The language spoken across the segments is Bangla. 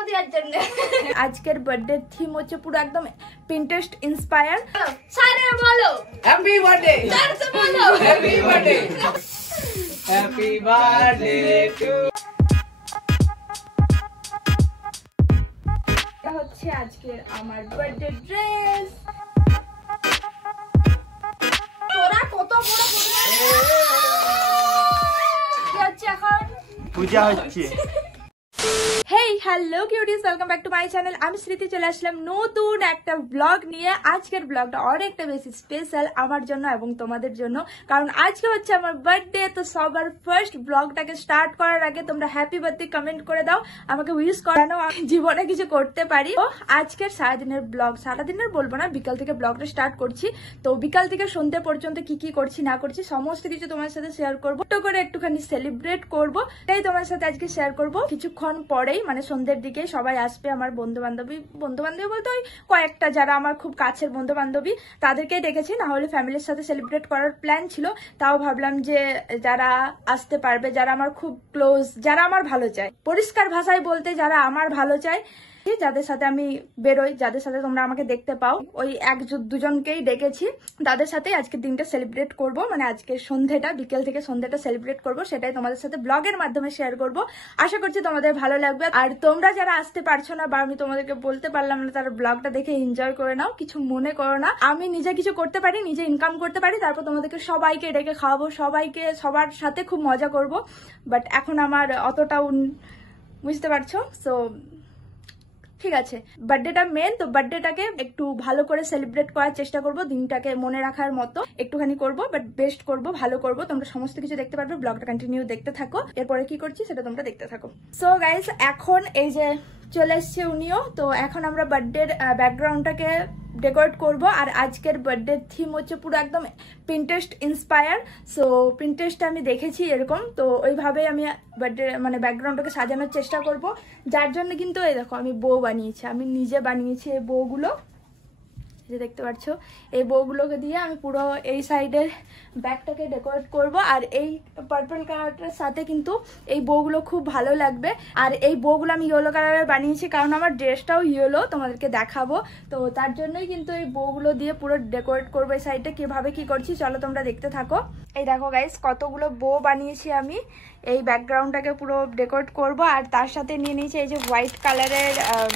প্রোমো দেওয়ার জন্য। আজকের বার্থডে থিম হচ্ছে পুরো একদম পিন্টারেস্ট ইন্সপায়ার। সারে বলো হ্যাপি বার্থডে, সারে বলো happy birthday, happy birthday two. এটা হচ্ছে আজকের আমার বার্থডে ড্রেস। তোরা কত বড় কি হচ্ছে এখন? পূজা হচ্ছে। Hey hello cuties, welcome back to my channel. আমি স্মৃতি চলে আসলাম নতুন একটা ব্লগ নিয়ে। আজকের ব্লগটা অনেকটা বেশি স্পেশাল আমার জন্য এবং তোমাদের জন্য, কারণ আজকে হচ্ছে আমার বার্থডে। তো সবার ফার্স্ট ব্লগটাকে স্টার্ট করার আগে তোমরা হ্যাপি বার্থডে কমেন্ট করে দাও, আমাকে উইশ করানো আমি জীবনে কিছু করতে পারি। তো আজকের সারাদিনের ব্লগ, সারাদিনের বলবো না, বিকাল থেকে ব্লগটা স্টার্ট করছি। তো বিকাল থেকে সন্ধ্যে পর্যন্ত কি কি করছি না করছি সমস্ত কিছু তোমার সাথে শেয়ার করবো। ছোট করে একটুখানি সেলিব্রেট করবো, তাই তোমার সাথে আজকে শেয়ার করবো। কিছুক্ষণ পরেই মানে সন্ধ্যের দিকে সবাই আসবে, আমার বন্ধু বান্ধবী বলতে ওই কয়েকটা যারা আমার খুব কাছের বন্ধু বান্ধবী তাদেরকে ডেকেছি, না হলে ফ্যামিলির সাথে সেলিব্রেট করার প্ল্যান ছিল। তাও ভাবলাম যে যারা আসতে পারবে, যারা আমার খুব ক্লোজ, যারা আমার ভালো চায়, পরিষ্কার ভাষায় বলতে যারা আমার ভালো চায়, যাদের সাথে আমি বেরোই, যাদের সাথে তোমরা আমাকে দেখতে পাও, ওই দুজনকেই ডেকেছি। তাদের সাথে আজকে দিনটা সেলিব্রেট করব, মানে আজকে সন্ধ্যেটা, বিকেল থেকে সন্ধ্যেটা সেলিব্রেট করব, সেটাই তোমাদের সাথে ব্লগের মাধ্যমে শেয়ার করব। আশা করছি তোমাদের ভালো লাগবে। আর তোমরা যারা আসতে পারছো না বা আমি তোমাদেরকে বলতে পারলাম না, তারা ব্লগটা দেখে এনজয় করে নাও, কিছু মনে করো না। আমি নিজে কিছু করতে পারি, নিজে ইনকাম করতে পারি, তারপর তোমাদেরকে সবাইকে ডেকে খাওয়াবো, সবাইকে সবার সাথে খুব মজা করব। বাট এখন আমার অতটাও বুঝতে পারছো। সো ঠিক আছে, বার্থডেটা মেন, তো বার্থডেটাকে একটু ভালো করে সেলিব্রেট করার চেষ্টা করব, দিনটাকে মনে রাখার মতো একটুখানি করব, বাট বেস্ট করব, ভালো করব। তোমরা সমস্ত কিছু দেখতে পারবে, ব্লগটা কন্টিনিউ দেখতে থাকো, এরপরে কি করছি সেটা তোমরা দেখতে থাকো। সো গাইস, এখন এই যে চলে এসছে উনিও, তো এখন আমরা বার্থডের ব্যাকগ্রাউন্ডটাকে ডেকোরেট করব। আর আজকের বার্থডে থিম হচ্ছে পুরো একদম পিন্টারেস্ট ইন্সপায়ার। সো পিন্টারেস্টটা আমি দেখেছি এরকম, তো ওইভাবেই আমি বার্থডে মানে ব্যাকগ্রাউন্ডটাকে সাজানোর চেষ্টা করব। যার জন্য কিন্তু এই দেখো আমি বউ বানিয়েছি, আমি নিজে বানিয়েছি এই বউগুলো, যে দেখতে পাচ্ছ এই বউগুলোকে দিয়ে আমি পুরো এই সাইডের ব্যাগটাকে ডেকোরেট করব। আর এই পার্পল কালারটার সাথে কিন্তু এই বউগুলো খুব ভালো লাগবে। আর এই বউগুলো আমি ইয়েলো কালারের বানিয়েছি, কারণ আমার ড্রেসটাও ইয়েলো, তোমাদেরকে দেখাবো। তো তার জন্যই কিন্তু এই বউগুলো দিয়ে পুরো ডেকোরেট করবো এই সাইডটা। কিভাবে কি করছি চলো তোমরা দেখতে থাকো। এই দেখো গাইস, কতগুলো বউ বানিয়েছি আমি, এই ব্যাকগ্রাউন্ডটাকে পুরো ডেকোরেট করব। আর তার সাথে নিয়ে নিয়েছি এই যে হোয়াইট কালারের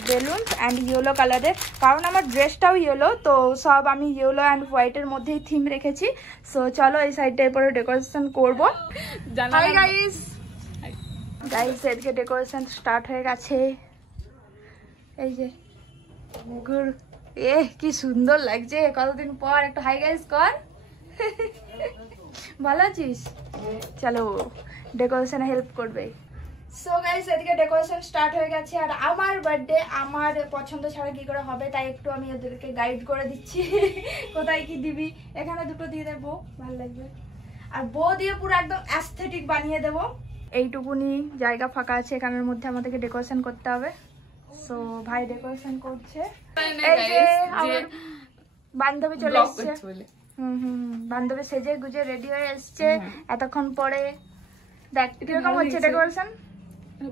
বেলুন অ্যান্ড ইয়েলো কালারের, কারণ আমার ড্রেসটাও ইয়েলো, তো সব আমি ইয়েলো অ্যান্ড হোয়াইটের মধ্যেই থিম রেখেছি। সো চলো এই সাইডটা এরপরে ডেকোরেশন করবো। হাই গাইস, গাইস এদিকে ডেকোরেশন স্টার্ট হয়ে গেছে। এই যে কি সুন্দর লাগছে, কতদিন পর একটু হাই গাইস কর। ভালো আছিস? চলো ডেকোরেশনে হেল্প করবে। সো গাইস এদিকে ডেকোরেশন স্টার্ট হয়ে গেছে। আর আমার বার্থডে আমার পছন্দ ছাড়া কি করে হবে, তাই একটু আমি ওদেরকে গাইড করে দিচ্ছি কোথায় কি দিবি। এখানে দুটো দিয়ে দেবো, ভালো লাগবে। আর বউ দিয়ে পুরো একদম অ্যাস্থেটিক বানিয়ে দেবো। এইটুকুনি জায়গা ফাঁকা আছে, এখানের মধ্যে আমাদেরকে ডেকোরেশন করতে হবে। সো ভাই ডেকোরেশন করছে। এই যে আমার বান্ধবী চলে এসছে, বান্ধবী সেজে গুজে রেডি হয়ে এসছে এতক্ষণ পরে। দেখ কিরকম হচ্ছে ডেকোরেশন,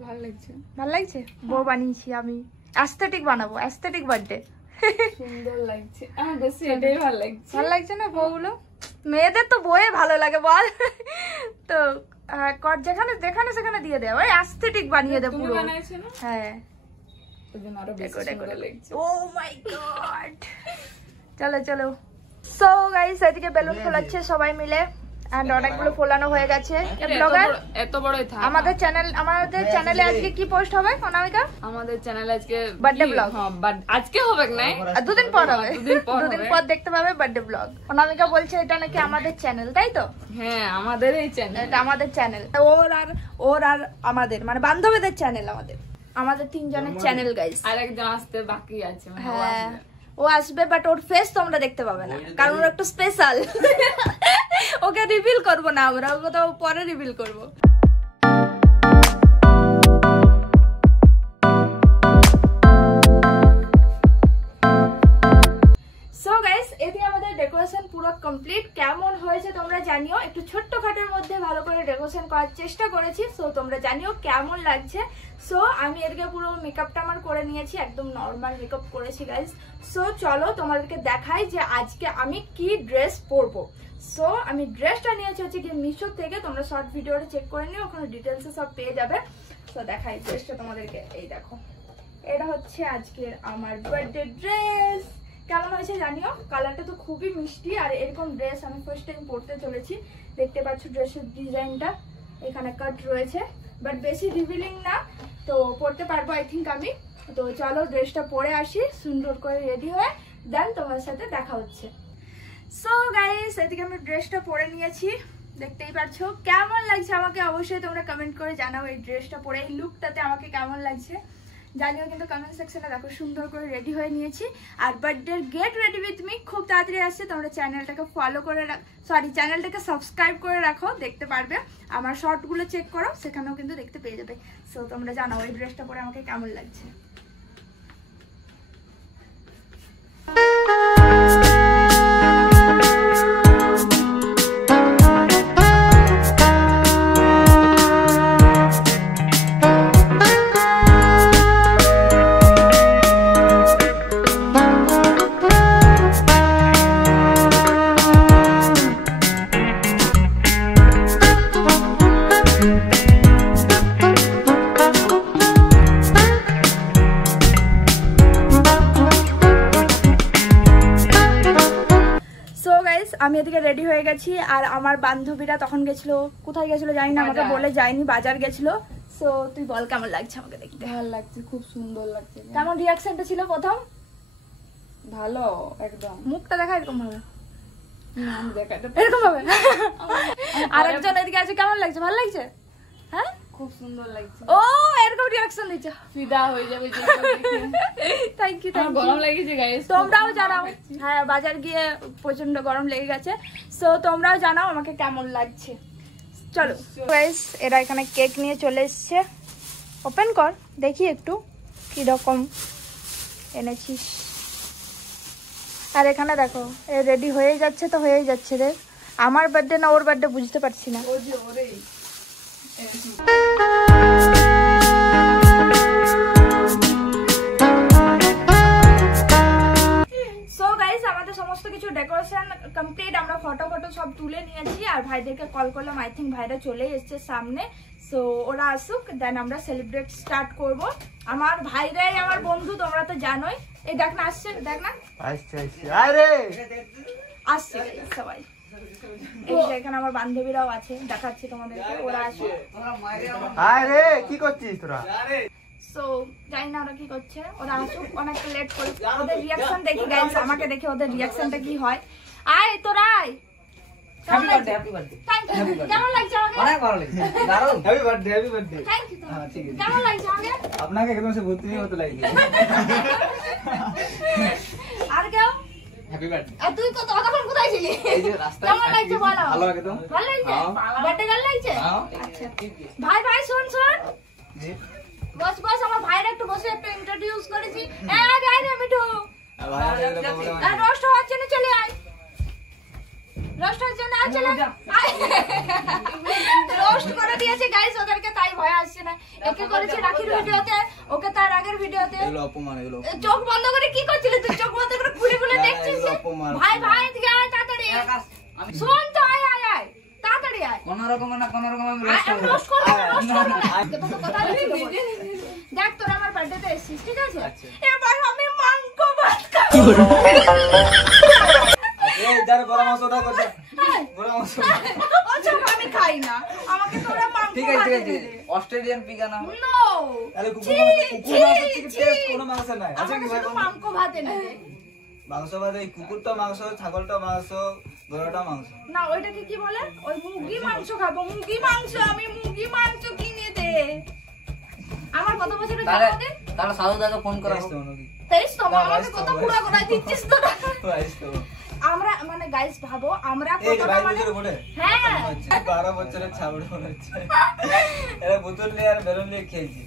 ভালো লাগছে, ভালো লাগছে। বউ বানিয়েছি আমি, অ্যাস্থেটিক বানাবো, অ্যাস্থেটিক বার্থডে। সুন্দর লাগছে, আমার বেশি এটাই ভালো লাগছে। ভালো লাগছে না বউগুলো? মেয়েদের তো বউয়ে ভালো লাগে বল। তো যেখানে যেখানে সেখানে দিয়ে দেয়, ওই অ্যাস্থেটিক বানিয়ে দেয় পুরো। হ্যাঁ, ও মাই গড। চলো চলো। সো গাইস এদিকে বেলুন ফোলাচ্ছে সবাই মিলে, এন্ড অনেকগুলো ফোলানো হয়ে গেছে। ব্লগার এত বড়ই থাক। আমাদের চ্যানেলে আজকে কি পোস্ট হবে অনামিকা? আমাদের চ্যানেলে আজকে বার্থডে ব্লগ। হ্যাঁ, আজকে হবে না, দুদিন পর হবে, দুদিন পর দেখতে পাবে বার্থডে ব্লগ। অনামিকা বলছে এটা নাকি আমাদের চ্যানেল, তাই তো? হ্যাঁ, আমাদের এই চ্যানেল, এটা আমাদের চ্যানেল। ওর আর আমাদের মানে বান্ধবীদের চ্যানেল, আমাদের তিনজনের চ্যানেল গাইস। আর একজন আসতে বাকি আছে। হ্যাঁ ও আসবে, বাট ওর ফেস তোমরা দেখতে পাবে না, কারণ ওর একটু স্পেশাল। ওকে রিভিল করবো না আমরা, ওকে তো পরে রিভিল করবো। সো গাইস এটি আমাদের ডেকোরেশন পুরো কমপ্লিট। কেমন হয়েছে তোমরা জানিও, একটু ছোট্টখাটোর মধ্যে মধ্যে ভালো করে ডেকোরেশন করার চেষ্টা করেছি। সো তোমরা জানিও কেমন লাগছে। সো আমি এদিকে পুরো মেকআপটা আমার করে নিয়েছি, একদম নর্মাল মেকআপ করেছি গাইস। সো চলো তোমাদেরকে দেখাই যে আজকে আমি কি ড্রেস পরবো। সো আমি ড্রেসটা নিয়েছি হচ্ছে কি মিশো থেকে, তোমরা শর্ট ভিডিওটা চেক করে নিও, ওখানে ডিটেলসে সব পেয়ে যাবে। সো দেখাই ড্রেসটা তোমাদেরকে, এই দেখো এটা হচ্ছে আজকের আমার বার্থডে ড্রেস। কেমন হয়েছে জানিও, কালারটা তো খুবই মিষ্টি। আর এরকম ড্রেস আমি ফার্স্ট টাইম পরতে চলেছি। দেখতে পাচ্ছ ড্রেসের ডিজাইনটা, এখানে কাট রয়েছে, বাট বেশি রিভিলিং না, তো পরতে পারবো আই থিঙ্ক আমি। তো চলো ড্রেসটা পরে আসি সুন্দর করে রেডি হয়ে, দেন তোমার সাথে দেখা হচ্ছে। সো গাইস এদিকে আমি ড্রেসটা পরে নিয়েছি, দেখতেই পাচ্ছ কেমন লাগছে আমাকে অবশ্যই তোমরা কমেন্ট করে জানাও এই ড্রেসটা পরে, এই লুকটাতে আমাকে কেমন লাগছে জানিও কিন্তু কমেন্ট সেকশনে। দেখো সুন্দর করে রেডি হয়ে নিয়েছি। আর birthday get ready with me খুব তাড়াতাড়ি আসছে, তোমরা চ্যানেলটাকে ফলো করে চ্যানেলটাকে সাবস্ক্রাইব করে রাখো, দেখতে পারবে। আমার শর্টগুলো চেক করো, সেখানেও কিন্তু দেখতে পেয়ে যাবে। সো তোমরা জানাও এই ড্রেসটা পরে আমাকে কেমন লাগছে। আমি এদিকে রেডি হয়ে গেছি, আর আমার বান্ধবীরা তখন গেছিল, কোথায় গেছিল জানি না, আমাকে বলে যায়নি, বাজার গেছিল। সো তুই বল কেমন লাগছে আমাকে দেখতে? ভালো লাগছে, খুব সুন্দর লাগছে। কেমন রিয়াকশনটা ছিল প্রথম? ভালো একদম। মুখটা দেখা এরকম ভাবে, নাম দেখাতে এরকম ভাবে। আরেকজন এদিকে আছে, কেমন লাগছে? ভালো লাগছে? হ্যাঁ খুব সুন্দর লাগছে। ও এরকম রিয়াকশন দিচ্ছ, ফিদা হয়ে যাবে যে থ্যাংক ইউ। আমার গরম লাগছে গাইস, তোমরাও জানাও। হ্যাঁ বাজার গিয়ে প্রচন্ড গরম লেগে গেছে। সো তোমরাও জানাও আমাকে কেমন লাগছে। চলো গাইস, এরা এখানে কেক নিয়ে চলে এসছে, ওপেন কর দেখি একটু কিরকম এনেছিস। আর এখানে দেখো এ রেডি হয়ে যাচ্ছে, তো হয়েই যাচ্ছে রে। আমার বার্থডে না ওর বার্থডে বুঝতে পারছি না। ও যে ওরে সো গাইস আমাদের সমস্ত কিছু ডেকোরেশন কমপ্লিট, আমরা ফটো সব তুলে নিয়েছি। আর ভাইদেরকে কল করলাম, আই থিঙ্ক ভাইরা চলে এসছে সামনে। সো ওরা আসুক, দেন আমরা সেলিব্রেট স্টার্ট করব। আমার ভাইরাই আমার বন্ধু, তোমরা তো জানোই। এই দেখ না আসছে, দেখ না আসছে আরে আসছে সবাই। এই যে এখানে আমার বান্ধবীরাও আছে, দেখাচ্ছি তোমাদেরকে, ওরা আসুক। আরে কি করছিস তোরা? সো জানি না ওরা কি করছে, ওরা আসুক, অনেকটা লেট করে। ওদের রিয়াকশন দেখি গাইস, আমাকে দেখে ওদের রিয়াকশনটা কি হয়। আয় তোরা আয়। কেমন লাগছে? Happy birthday. Thank you. কেমন লাগছে আমাকে? অনেক ভালো লাগছে, দারুণ। Happy birthday, happy birthday. Thank you. হ্যাঁ, ঠিক আছে। কেমন লাগছে আমাকে? আপনাকে একদম সে ভূতনি মতো লাগছে। আর কেউ? Happy birthday. আর তুই কতক্ষণ কোথায় ছিলি? এই যে রাস্তায় কেমন লাগছে বলো? ভালো লাগে তো? ভালো লাগছে? হ্যাঁ। বার্থডে গার্ল লাগছে? হ্যাঁ। আচ্ছা। ভাই ভাই শোন শোন। জি। বস বস, আমার ভাইরা একটু বসে একটু ইন্ট্রোডিউস করেছি। আয় রে মিঠু। ভাই আরে প্রবলেম আর রোস্ট হওয়ার জন্য চলে আয়। রোস্ট হওয়ার জন্য আয়, চলে আয়। রোস্ট করে দিয়েছে গাইস ওদেরকে, তাই ভয় আসছে না। একে করেছে রাখির ভিডিওতে, ওকে তার আগের ভিডিওতে। এগুলো অপমান, এগুলো চোখ বন্ধ করে কি করছিলি তুই? চোখ বন্ধ করে খুলে খুলে দেখছিস? এগুলো অপমান। ভাই ভাই এদিকে আয় তাড়াতাড়ি। শোন তো, আয় আয় আয় তাড়াতাড়ি আয়। কোন রকম না কোন রকম আমি আয়, আমি রোস্ট করব না, রোস্ট করব না। আয়। তোকে তো কথা দিচ্ছি তো বল। দেখ তোরা আমার বার্থডেতে এসেছিস, ঠিক আছে? আচ্ছা। এবার আমি মাংস ভাত খাবো। এই যার পরামর্শটা করছে পরামর্শ। আচ্ছা আমি খাই না, আমাকে তোরা মাংস ঠিক আছে ভাত ঠিক আছে। দে। অস্ট্রেলিয়ান পিগানা। নো। আরে কুকুর ছি, মাংস থেকে ছি, টেস্ট ছি। কোনো মাংস নাই। আচ্ছা আমাকে কি ভাই শুধু মাংস ভাত এনে দে। মাংস বাদে কুকুরটা মাংস, ছাগলটা মাংস, গরুটা মাংস। না ওইটাকে কি বলে? ওই মুরগি মাংস খাবো, মুরগি মাংস। আমি মুরগি মাংস কিনে দে। আমার কত বছরের জন্মদিন? তাহলে সাধু দাকে ফোন করা টেস্ট তো নাকি? 23 তো। না, আমাকে 22 কত তো, পুরা করা দিচ্ছিস তো? বাইশ তো। আমরা মানে গাইস ভাবো আমরা এই যে কতটা 22 মানে বছরের বটে? হ্যাঁ 12 বছরের ছাবড় মনে হচ্ছে। এরা বোতল নিয়ে আর বেলুন নিয়ে খেলছি।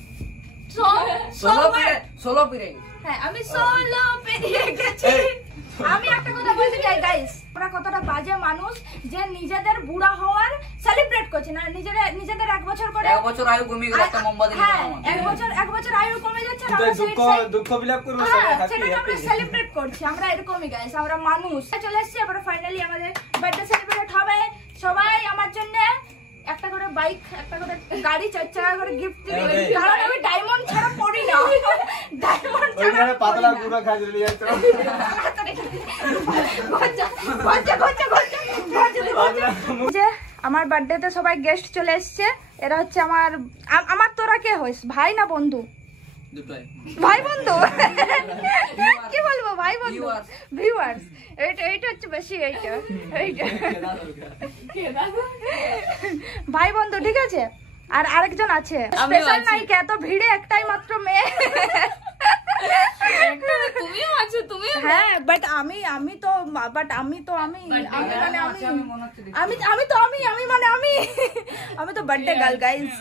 ষোলো পিরিয়ড হ্যাঁ আমি 16 পেরিয়ে গেছি। এই, আমি একটা কথা বলতে চাই গাইস, ওরা কতটা বাজে মানুষ যে নিজেদের বুড়া হওয়ার সেলিব্রেট করছে না, নিজেদের 1 বছর করে 1 বছর আয়ু কমে গেল একটা মোমবাতি নিয়ে হ্যাঁ, আমার। 1 বছর আয়ু কমে যাচ্ছে না, দুঃখ বিলাপ করবো সবাই হ্যাপি সেটাকে আমরা হ্যাপি। সেলিব্রেট করছি, আমরা এরকমই গাইস, আমরা মানুষ। চলে এসেছি, এবার ফাইনালি আমাদের বার্থডে সেলিব্রেট হবে। সবাই আমার জন্য একটা করে বাইক, একটা করে গাড়ি, 4 চাকা করে গিফট দিবে, কারণ আমি ডায়মন্ড ছাড়া পড়ি না, ডায়মন্ড ওইখানে পাতলা পুরো খাজুর নিয়ে যাচ্ছে। যে আমার বার্থডেতে সবাই গেস্ট চলে এসেছে, এরা হচ্ছে আমার তোরা কে হইস, ভাই না বন্ধু? দুটোই ভাই বন্ধু কি বলবো, ভাই বন্ধু, ভিউয়ার্স। এইটা হচ্ছে বেশি, এইটা ভাই বন্ধু, ঠিক আছে। আর আরেকজন আছে স্পেশাল নায়িকা, এত ভিড়ে একটাই মাত্র মেয়ে। তুমিও আছো, তুমিও। হ্যাঁ, বাট আমি তো বার্থডে গার্ল গাইস।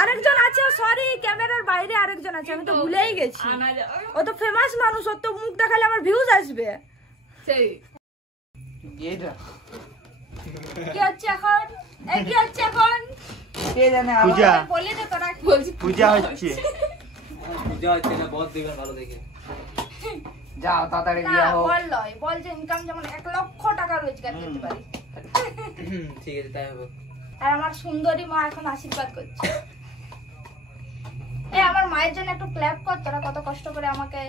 আরেকজন আছে, সরি ক্যামেরার বাইরে আরেকজন আছে, আমি তো ভুলেই গেছি। ও তো ফেমাস মানুষ, ওর তো মুখ দেখালে আমার ভিউজ আসবে। সেই এইটা কি হচ্ছে এখন? কি হচ্ছে এখন? কে জানে পূজা বলে দে তোরা। বলছি পূজা হচ্ছে। পূজা হচ্ছে না, বহুত দিবেন ভালো দেখে। যাও তাড়াতাড়ি না, বিয়া হোক। বল যে ইনকাম যেমন 1 লক্ষ টাকা রোজগার করতে পারি। ঠিক আছে তাই হবে। আর আমার সুন্দরী মা এখন আশীর্বাদ করছে। আমার মায়ের জন্য একটু ক্ল্যাপ কর, তোরা কত কষ্ট করে আমাকে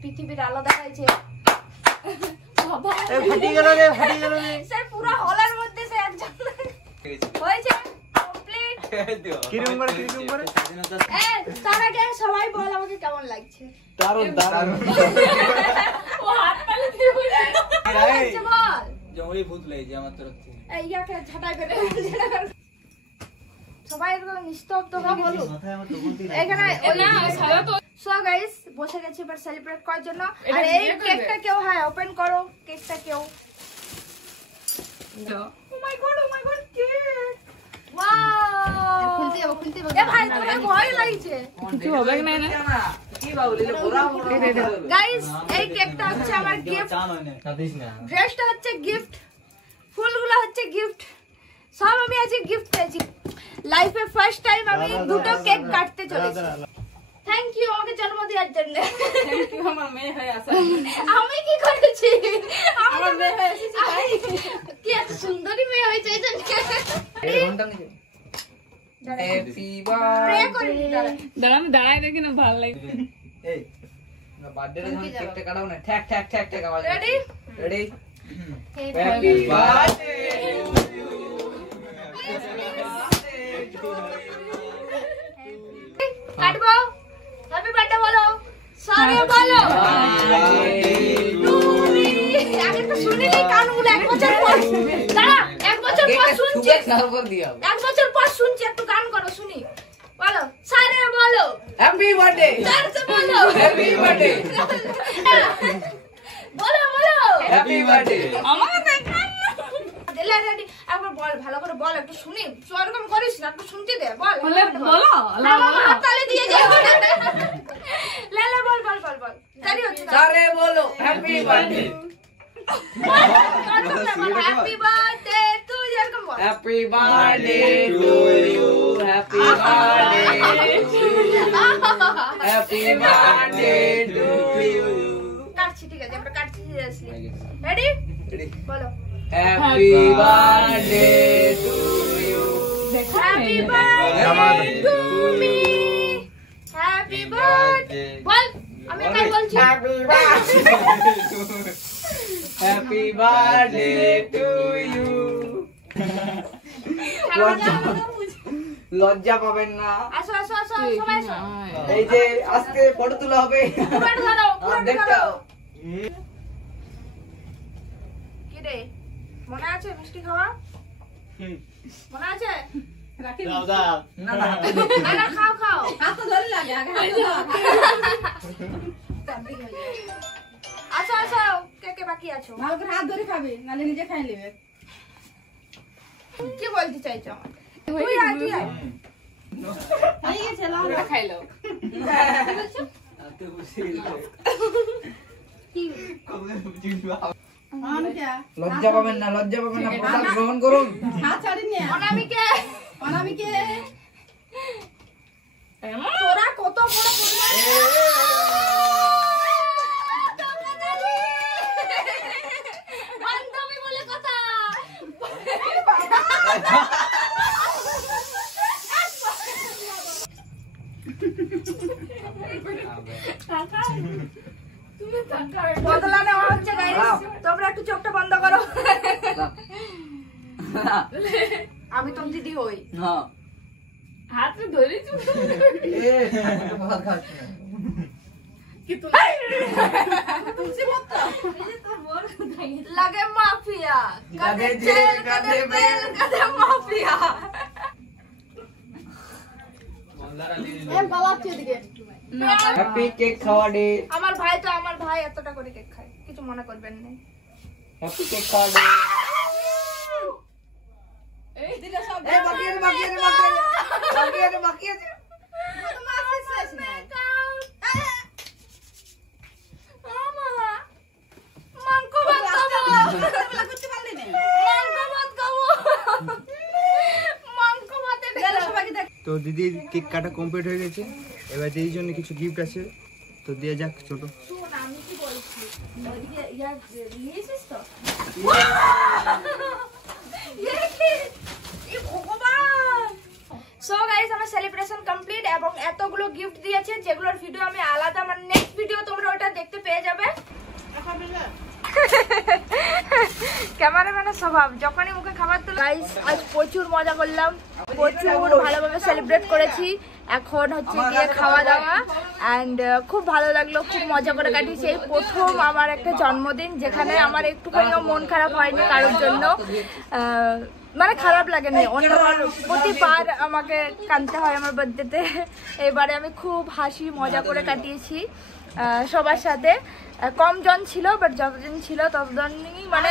পৃথিবীর আলো দেখাইছে। এ ফাটি গেল রে, ফাটি গেল রে। স্যার পুরো হলের মধ্যে সে একজন ঠিক আছে হয়েছে কমপ্লিট। কিরম করে, কিরম করে? তার আগে সবাই বল আমাকে কেমন লাগছে। দারুণ দারুণ। ও হাত তালি দিয়ে বলছে। কেমন লাগছে বল। জঙ্গলি ভূত লেগেছে আমার তরফ থেকে। এই ইয়াকে ঝাঁটাই করে সবাই একদম নিস্তব্ধ হয়ে বলুন। মাথায় আমার তখন থেকে এখানে না সারা তো সো গাইস বসে গেছি এবার সেলিব্রেট করার জন্য। এটা আর এই দিয়ে করবে? কেকটা কেউ হ্যাঁ ওপেন করো, কেকটা কেউ। দাও। ও মাই গড কেক। ওয়াও খুলতে যাবো এ ভাই তোরা ভয় লাগছে। কিছু হবে না না। কি বাবু রে বড়া বড়া। গাইস এই কেকটা হচ্ছে আমার গিফট, চা নয় না সাদিস না। ড্রেসটা হচ্ছে গিফট, ফুলগুলো হচ্ছে গিফট, সব আমি আজকে গিফট পেয়েছি। লাইফে ফার্স্ট টাইম আমি দুটো কেক কাটতে চলেছি। থ্যাংক ইউ আমাকে জন্ম দেওয়ার জন্য। থ্যাংক ইউ আমার মেয়ে হয়ে আসা। আমি কি করেছি? আমার মেয়ে হয়ে এসেছি তাই। কি এত সুন্দরী মেয়ে হয়েছে এই জন্য। ঘন্টা নিয়ে হ্যাপি প্রে করি দাঁড়া। দাঁড়া আমি দাঁড়াই দেখি না ভালো লাগে। এই বার্থডে রে যখন কেকটা কাটাও না ঠ্যাক ঠ্যাক ঠ্যাক ঠ্যাক আওয়াজ ready? Ready Happy happy birthday কাটবো। হ্যাপি বার্থডে বলো, সরি বলো। আগে তো শুনিনি কানগুলো 1 বছর পর। দাঁড়া 1 বছর পর শুনছি, তারপর দিয়া 1 বছর পর শুনছি, একটু গান করো শুনি। বলো সারে বলো, হ্যাপি বার্থডে সারে বলো, হ্যাপি বার্থডে বলো বলো হ্যাপি বার্থডে আমাকে দেখান না। দিলে রেডি। একবার বল, ভালো করে বল, একটু শুনি। এরকম করিস না, একটু শুনতে দে। বল বলে বলো না মামা হাত তালি দিয়ে যাও। লে লে বল বল বল বল, দেরি হচ্ছে না। সারে বলো happy birthday happy birthday to you, এরকম বল। Happy birthday to you happy birthday happy birthday to you কাটছি, ঠিক আছে আমরা কাটছি সিরিয়াসলি। রেডি বলো happy birthday to you happy birthday to me, happy birthday বল। আমি তাই বলছি। হ্যাপি বার্থডে টু ইউ লজ্জা পাবেন না আসো আসো আসো সবাই আসো। এই যে আজকে ফটো তোলা হবে পুরোটা ধরো, পুরোটা দেখতে ধরো। কি রে মনে আছে মিষ্টি খাওয়া? মনে আছে? রাখি দাও দাও। না না না না খাও খাও। হাত তো ধরে লাগে আগে হাত আসো আসো, কে কে বাকি আছো? ভালো করে হাত ধরে খাবে নালে নিজে খাই নেবে। কি বলতে চাইছো আমাকে? তুই আয় তুই আয়। হয়ে গেছে লাও খাইলো। হাতে বসে গেছে। লজ্জা পাবেন না, লজ্জা পাবেন না, প্রসাদ গ্রহণ করুন। অনামিকে তোরা কত বড় বান্ধবী বলে কথা। বদলা নেওয়া হচ্ছে গাইস, তোমরা একটু চোখটা বন্ধ করো। আমি তোর দিদি হই। হ্যাঁ। হাতে ধরেছি প্রসাদ খাচ্ছি না। লাগে মাফিয়া, গাধে গাধে জেল, জেল, গাধে গাধে বেল, গাধে মাফিয়া। হ্যাপি কেক খাওয়া ডে। আমার ভাই এতটা করে কেক খায়, কিছু মনে করবেন না। হ্যাপি কেক খাওয়া ডে। বাকি আছে। তো দিদির কেক কাটা কমপ্লিট হয়ে গেছে, এবার দিদির জন্য কিছু গিফট আছে, তো দিয়ে যাক ছোট। সো গাইস আমার সেলিব্রেশন কমপ্লিট এবং এতগুলো গিফট দিয়েছে যেগুলোর ভিডিও আমি আলাদা মানে নেক্সট ভিডিও তোমরা ওটা দেখতে পেয়ে যাবে। ক্যামেরাম্যানের স্বভাব যখনই মুখে খাবার তুলে। গাইস আজ প্রচুর মজা করলাম, প্রচুর ভালোভাবে সেলিব্রেট করেছি। এখন হচ্ছে গিয়ে খাওয়া দাওয়া অ্যান্ড খুব ভালো লাগলো, খুব মজা করে কাটিয়েছি। এই প্রথম আমার একটা জন্মদিন যেখানে আমার একটুখানিও মন খারাপ হয়নি কারোর জন্য, মানে খারাপ লাগেনি। অন্য প্রতিবার আমাকে কাঁদতে হয় আমার বার্থডেতে, এবারে আমি খুব হাসি মজা করে কাটিয়েছি সবার সাথে। কম জন ছিল বাট যতজন ছিল ততজনই মানে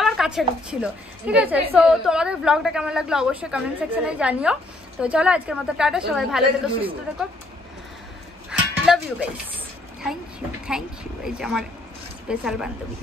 আমার কাছের ছিল, ঠিক আছে। সো তোমাদের ব্লগটা কেমন লাগলো অবশ্যই কমেন্ট সেকশনে জানিও। তো চলো আজকের মতো টাটা, সবাই ভালো থেকো, সুস্থ থেকো, love you guys, thank you. এই যে আমার স্পেশাল বান্ধবী।